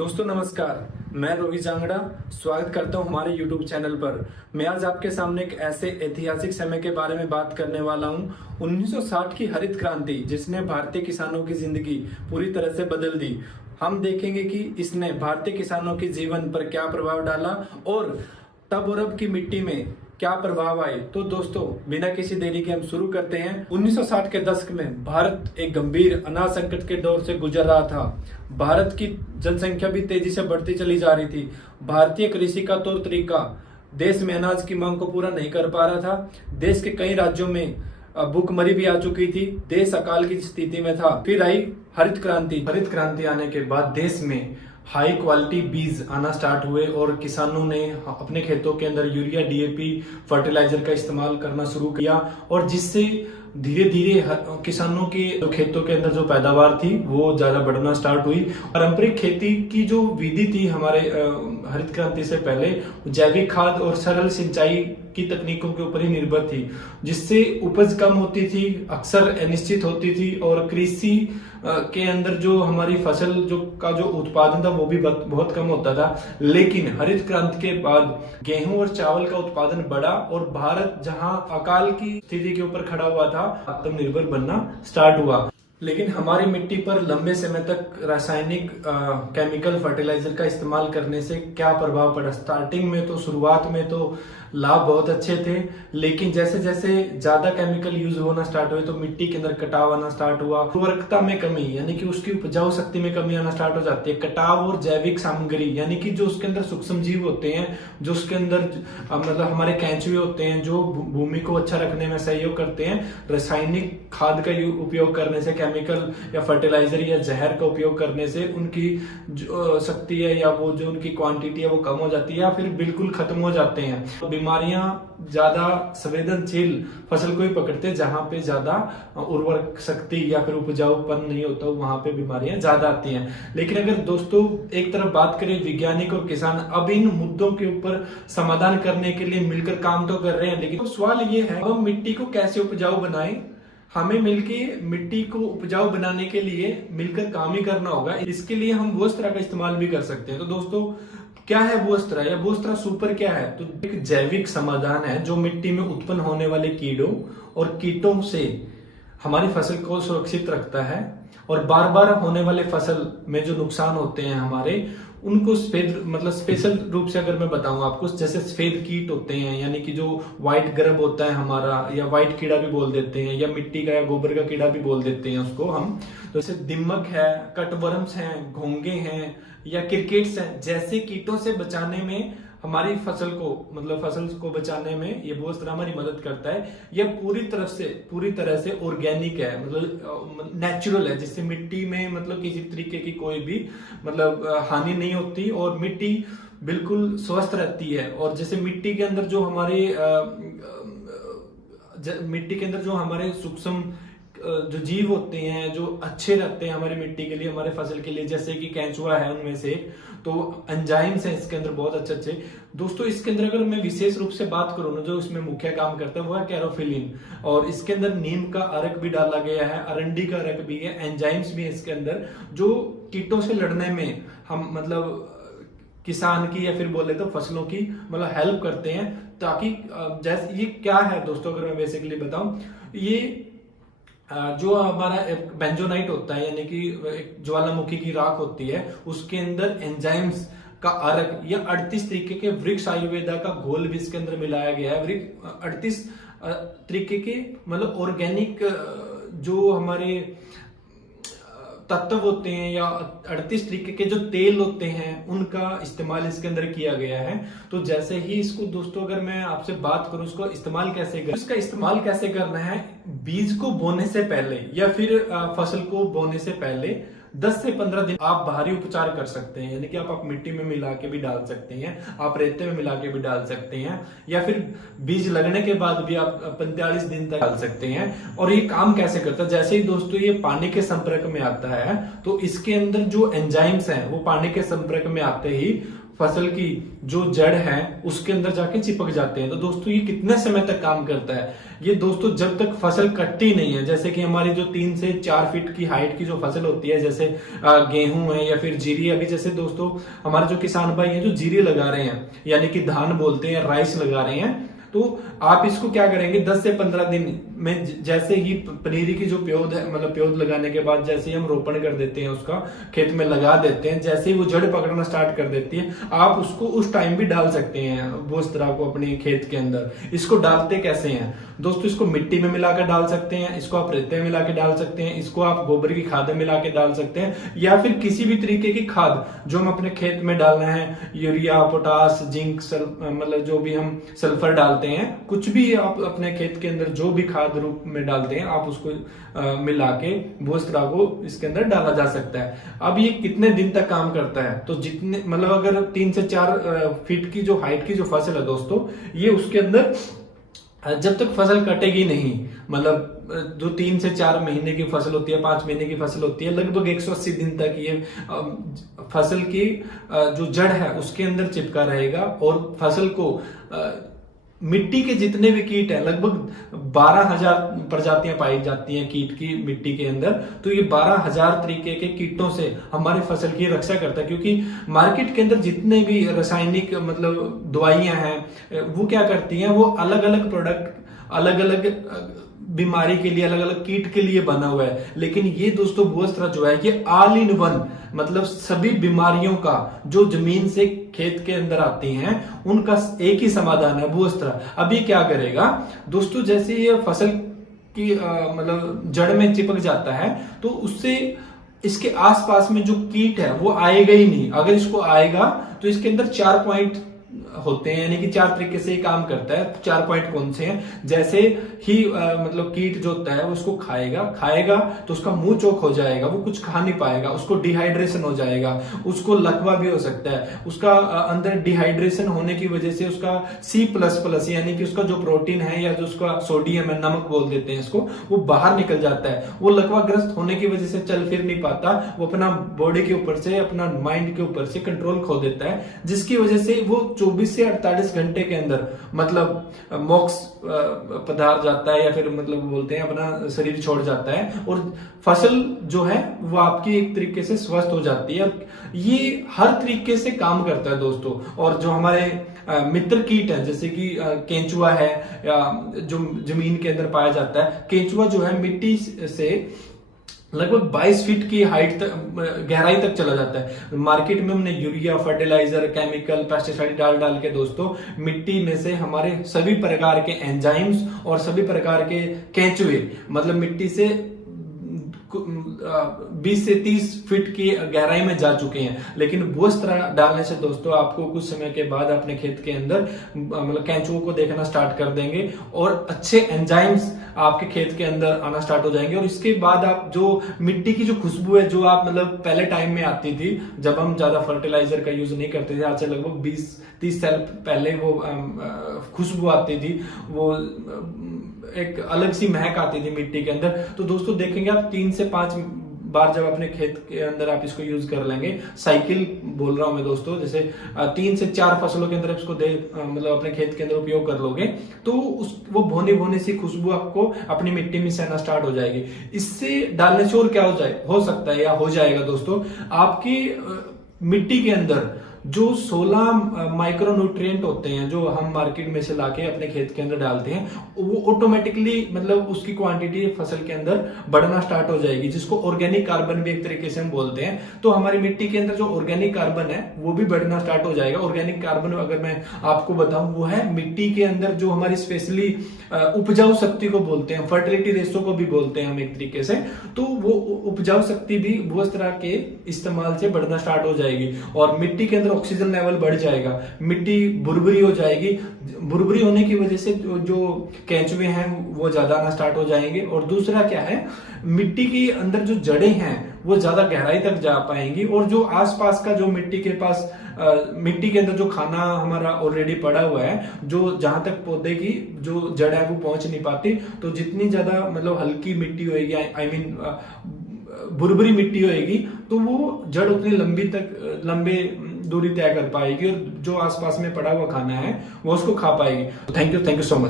दोस्तों नमस्कार, मैं रोहित जांगड़ा स्वागत करता हूं हमारे YouTube चैनल पर। मैं आज आपके सामने एक ऐसे ऐतिहासिक समय के बारे में बात करने वाला हूं 1960 की हरित क्रांति, जिसने भारतीय किसानों की जिंदगी पूरी तरह से बदल दी। हम देखेंगे कि इसने भारतीय किसानों के जीवन पर क्या प्रभाव डाला और तब और अब की मिट्टी में क्या प्रभाव आए। तो दोस्तों बिना किसी देरी के हम शुरू करते हैं। 1960 के दशक में भारत एक गंभीर अनाज संकट के दौर से गुजर रहा था। भारत की जनसंख्या भी तेजी से बढ़ती चली जा रही थी। भारतीय कृषि का तौर तरीका देश में अनाज की मांग को पूरा नहीं कर पा रहा था। देश के कई राज्यों में भूखमरी भी आ चुकी थी। देश अकाल की स्थिति में था। फिर आई हरित क्रांति। हरित क्रांति आने के बाद देश में हाई क्वालिटी बीज आना स्टार्ट हुए और किसानों ने अपने खेतों के अंदर यूरिया, डीएपी फर्टिलाइजर का इस्तेमाल करना शुरू किया और जिससे धीरे धीरे किसानों के खेतों के अंदर जो पैदावार थी वो ज्यादा बढ़ना स्टार्ट हुई। पारंपरिक खेती की जो विधि थी हमारे हरित क्रांति से पहले, जैविक खाद और सरल सिंचाई की तकनीकों के ऊपर ही निर्भर थी, जिससे उपज कम होती थी, अक्सर अनिश्चित होती थी और कृषि के अंदर जो हमारी फसल का जो उत्पादन था वो भी बहुत कम होता था। लेकिन हरित क्रांति के बाद गेहूं और चावल का उत्पादन बढ़ा और भारत जहां अकाल की स्थिति के ऊपर खड़ा हुआ था, आत्मनिर्भर बनना स्टार्ट हुआ। लेकिन हमारी मिट्टी पर लंबे समय तक रासायनिक केमिकल फर्टिलाइजर का इस्तेमाल करने से क्या प्रभाव पड़ा। स्टार्टिंग में तो शुरुआत में तो लाभ बहुत अच्छे थे, लेकिन जैसे जैसे ज्यादा केमिकल यूज होना स्टार्ट हुए तो मिट्टी के अंदर कटाव आना स्टार्ट हुआ। उर्वरकता में कमी यानी कि उसकी उपजाऊ शक्ति में कमी आना स्टार्ट हो जाती है। कटाव और जैविक सामग्री यानी कि जो उसके अंदर सूक्ष्म जीव होते हैं, जो उसके अंदर मतलब हमारे केंचुए होते हैं जो भूमि को अच्छा रखने में सहयोग करते हैं, रासायनिक खाद का उपयोग करने से, केमिकल या फर्टिलाइजर या जहर का उपयोग करने से उनकी जो शक्ति है या वो जो उनकी क्वांटिटी है वो कम हो जाती है या फिर बिल्कुल खत्म हो जाते हैं। बीमारियां ज्यादा संवेदनशील फसल को ही पकड़ते, जहां पे ज्यादा उर्वरक शक्ति या फिर उपजाऊपन नहीं होता वहां पे बीमारियां ज्यादा आती हैं। लेकिन अगर दोस्तों एक तरफ बात करें, वैज्ञानिक और किसान अब इन मुद्दों के ऊपर समाधान करने के लिए मिलकर काम तो कर रहे हैं, लेकिन सवाल ये है हम मिट्टी को कैसे उपजाऊ बनाएं। हमें मिलकर मिट्टी को उपजाऊ बनाने के लिए मिलकर काम ही करना होगा। इसके लिए हम वो तरह का इस्तेमाल भी कर सकते हैं। तो दोस्तों क्या है बोस्त्रा या बोस्त्रा सुपर क्या है? तो एक जैविक समाधान है जो मिट्टी में उत्पन्न होने वाले कीड़ों और कीटों से हमारी फसल को सुरक्षित रखता है और बार बार होने वाले फसल में जो नुकसान होते हैं हमारे, उनको स्पेशल रूप से अगर मैं बताऊं आपको, जैसे सफेद कीट होते हैं यानी कि जो व्हाइट ग्रब होता है हमारा, या व्हाइट कीड़ा भी बोल देते हैं, या मिट्टी का या गोबर का कीड़ा भी बोल देते हैं उसको हम। तो जैसे दीमक है, कटवर्म्स हैं, घोंगे हैं या क्रिकेट्स हैं, जैसे कीटों से बचाने में हमारी फसल को बचाने में ये बहुत तरह हमारी मदद करता है। यह पूरी तरह से ऑर्गेनिक है, नेचुरल है, जिससे मिट्टी में किसी तरीके की कोई भी हानि नहीं होती और मिट्टी बिल्कुल स्वस्थ रहती है। और जैसे मिट्टी के अंदर जो हमारे सूक्ष्म जो जीव होते हैं जो अच्छे रहते हैं हमारी मिट्टी के लिए, हमारे फसल के लिए, जैसे कि केंचुआ है उनमें से, तो एंजाइम्स हैं इसके अंदर बहुत अच्छे। दोस्तों इसके अंदर अगर मैं विशेष रूप से बात करूं ना, जो इसमें मुख्य काम करता है वो है कैरोफिलिन, और इसके अंदर नीम का अर्क भी डाला गया है, अरंडी का अर्क भी है, एंजाइम्स भी है इसके अंदर, जो कीटों से लड़ने में हम किसान की या फिर बोले तो फसलों की हेल्प करते हैं। ताकि जैसे ये क्या है दोस्तों, अगर मैं बेसिकली बताऊं, ये जो हमारा बेंजोनाइट होता है यानी कि ज्वालामुखी की राख होती है, उसके अंदर एंजाइम्स का अर्क या 38 तरीके के वृक्ष आयुर्वेदा का घोल भी इसके अंदर मिलाया गया है। 38 तरीके के ऑर्गेनिक जो हमारे तत्व होते हैं या 38 तरीके के जो तेल होते हैं उनका इस्तेमाल इसके अंदर किया गया है। तो जैसे ही इसको दोस्तों अगर मैं आपसे बात करूं इसका इस्तेमाल कैसे करना है, बीज को बोने से पहले या फिर फसल को बोने से पहले 10 से 15 दिन आप बाहरी उपचार कर सकते हैं, यानी कि आप मिट्टी में मिला के भी डाल सकते हैं, आप रेते में मिला के भी डाल सकते हैं, या फिर बीज लगने के बाद भी आप 45 दिन तक डाल सकते हैं। और ये काम कैसे करता है, जैसे ही दोस्तों ये पानी के संपर्क में आता है तो इसके अंदर जो एंजाइम्स हैं वो पानी के संपर्क में आते ही फसल की जो जड़ है उसके अंदर जाके चिपक जाते हैं। तो दोस्तों ये कितने समय तक काम करता है? ये दोस्तों जब तक फसल कटती नहीं है, जैसे कि हमारी जो 3 से 4 फीट की हाइट की जो फसल होती है, जैसे गेहूं है या फिर जीरी। अभी जैसे दोस्तों हमारे जो किसान भाई हैं जो जीरी लगा रहे हैं, यानी कि धान बोलते हैं, राइस लगा रहे हैं, तो आप इसको क्या करेंगे 10 से 15 दिन में, जैसे ही पनीरी की जो प्योद है, मतलब प्योद लगाने के बाद जैसे ही हम रोपण कर देते हैं, उसका खेत में लगा देते हैं, जैसे ही वो जड़ पकड़ना स्टार्ट कर देती है, आप उसको उस टाइम भी डाल सकते हैं वो इस तरह को अपने खेत के अंदर। इसको डालते कैसे हैं दोस्तों? इसको मिट्टी में मिलाकर डाल सकते हैं, इसको आप रेते में मिला के डाल सकते हैं, इसको आप गोबर की खाद में मिला के डाल सकते हैं, या फिर किसी भी तरीके की खाद जो हम अपने खेत में डालना है, यूरिया, पोटास, जिंक, मतलब जो भी हम सल्फर डालते हैं, कुछ भी आप अपने खेत के अंदर जो भी खाद रूप में डालते हैं, आप उसको मिला के वो इस तरह को इसके अंदर डाला जा सकता है। अब ये कितने दिन तक काम करता है? तो जितने मतलब अगर 3 से 4 फीट की जो हाइट की जो फसल है दोस्तों, ये उसके अंदर जब तक फसल कटेगी नहीं, मतलब जो 3 से 4 महीने की फसल होती है, 5 महीने की फसल होती है, लगभग 180 दिन तक ये फसल की जो जड़ है उसके अंदर चिपका रहेगा। और फसल को मिट्टी के जितने भी कीट हैं, लगभग 12,000 प्रजातियां पाई जाती हैं कीट की मिट्टी के अंदर, तो ये 12,000 तरीके के कीटों से हमारी फसल की रक्षा करता है। क्योंकि मार्केट के अंदर जितने भी रासायनिक मतलब दवाइयां हैं, वो क्या करती हैं, वो अलग अलग प्रोडक्ट, अलग अलग बीमारी के लिए, अलग अलग कीट के लिए बना हुआ है। लेकिन ये दोस्तों भूअस्त्र जो है ये ऑल इन वन, मतलब सभी बीमारियों का जो जमीन से खेत के अंदर आती हैं उनका एक ही समाधान है, भूअस्त्र। अब ये क्या करेगा दोस्तों, जैसे ये फसल की मतलब जड़ में चिपक जाता है, तो उससे इसके आसपास में जो कीट है वो आएगा ही नहीं। अगर इसको आएगा तो इसके अंदर 4 पॉइंट होते हैं, यानी कि 4 तरीके से ये काम करता है। 4 पॉइंट कौन से हैं? जैसे ही मतलब कीट जो होता है उसको खाएगा तो उसका मुंह चौक हो जाएगा, वो कुछ खा नहीं पाएगा, उसको डिहाइड्रेशन हो जाएगा, उसको लकवा भी हो सकता है। उसका अंदर डिहाइड्रेशन होने की वजह से उसका C++ यानी कि उसका जो प्रोटीन है या जो उसका सोडियम है, नमक बोल देते हैं इसको, वो बाहर निकल जाता है। वो लकवाग्रस्त होने की वजह से चल फिर नहीं पाता, वो अपना बॉडी के ऊपर से, अपना माइंड के ऊपर से कंट्रोल खो देता है, जिसकी वजह से वो 24 से 48 घंटे के अंदर मतलब मोक्ष पधार जाता है, या फिर मतलब बोलते हैं अपना शरीर छोड़ जाता है, और फसल जो है वो आपकी एक तरीके से स्वस्थ हो जाती है। ये हर तरीके से काम करता है दोस्तों। और जो हमारे मित्र कीट है, जैसे कि केंचुआ है, या जो जमीन के अंदर पाया जाता है, केंचुआ जो है मिट्टी से लगभग 22 फीट की हाइट तक, गहराई तक चला जाता है। मार्केट में हमने यूरिया, फर्टिलाइजर, केमिकल, पेस्टिसाइड डाल के दोस्तों मिट्टी में से हमारे सभी प्रकार के एंजाइम्स और सभी प्रकार के केंचुए, मतलब मिट्टी से 20 से 30 फीट की गहराई में जा चुके हैं। लेकिन भूअस्त्र डालने से दोस्तों आपको कुछ समय के बाद अपने खेत के अंदर मतलब केंचुओं को देखना स्टार्ट कर देंगे, और अच्छे एंजाइम्स आपके खेत के अंदर आना स्टार्ट हो जाएंगे। और इसके बाद आप जो मिट्टी की जो खुशबू है, जो आप मतलब पहले टाइम में आती थी जब हम ज्यादा फर्टिलाइजर का यूज नहीं करते थे, आज से लगभग 20-30 साल पहले वो खुशबू आती थी, वो एक अलग सी महक आती थी मिट्टी के अंदर। तो दोस्तों देखेंगे आप 3 से 5 बार जब अपने खेत के अंदर आप इसको यूज कर लेंगे, साइकिल बोल रहा हूं मैं दोस्तों, जैसे 3 से 4 फसलों के अंदर इसको मतलब अपने खेत के अंदर उपयोग कर लोगे, तो वो भोनी भोनी सी खुशबू आपको अपनी मिट्टी में से आना स्टार्ट हो जाएगी। इससे डालने से और क्या हो सकता है या हो जाएगा दोस्तों, आपकी मिट्टी के अंदर जो 16 माइक्रोन्यूट्रिएंट होते हैं, जो हम मार्केट में से लाके अपने खेत के अंदर डालते हैं, वो ऑटोमेटिकली मतलब उसकी क्वांटिटी फसल के अंदर बढ़ना स्टार्ट हो जाएगी, जिसको ऑर्गेनिक कार्बन भी एक तरीके से हम बोलते हैं। तो हमारी मिट्टी के अंदर जो ऑर्गेनिक कार्बन है वो भी बढ़ना स्टार्ट हो जाएगा। ऑर्गेनिक कार्बन अगर मैं आपको बताऊं, वो है मिट्टी के अंदर जो हमारी स्पेशली उपजाऊ शक्ति को बोलते हैं, फर्टिलिटी रेशो को भी बोलते हैं हम एक तरीके से। तो वो उपजाऊ शक्ति भी भूअस्त्र के इस्तेमाल से बढ़ना स्टार्ट हो जाएगी, और मिट्टी के अंदर ऑक्सीजन लेवल बढ़ जाएगा, मिट्टी बुरबुरी हो जाएगी। बुरबुरी होने की वजह से जो केंचुए हैं वो ज्यादा आना स्टार्ट हो जाएंगे। और दूसरा क्या है, मिट्टी के अंदर जो जड़ें हैं वो ज्यादा गहराई तक जा पाएंगी, और जो आसपास का जो मिट्टी के पास मिट्टी के अंदर जो खाना हमारा ऑलरेडी पड़ा हुआ है, जो जहां तक पौधे की जो जड़ है वो पहुंच नहीं पाती, तो जितनी ज्यादा मतलब हल्की मिट्टी होगी, आई मीन बुरबुरी मिट्टी होएगी तो वो जड़ उतनी लंबे दूरी तय कर पाएगी और जो आसपास में पड़ा हुआ खाना है वो उसको खा पाएगी। Thank you so much.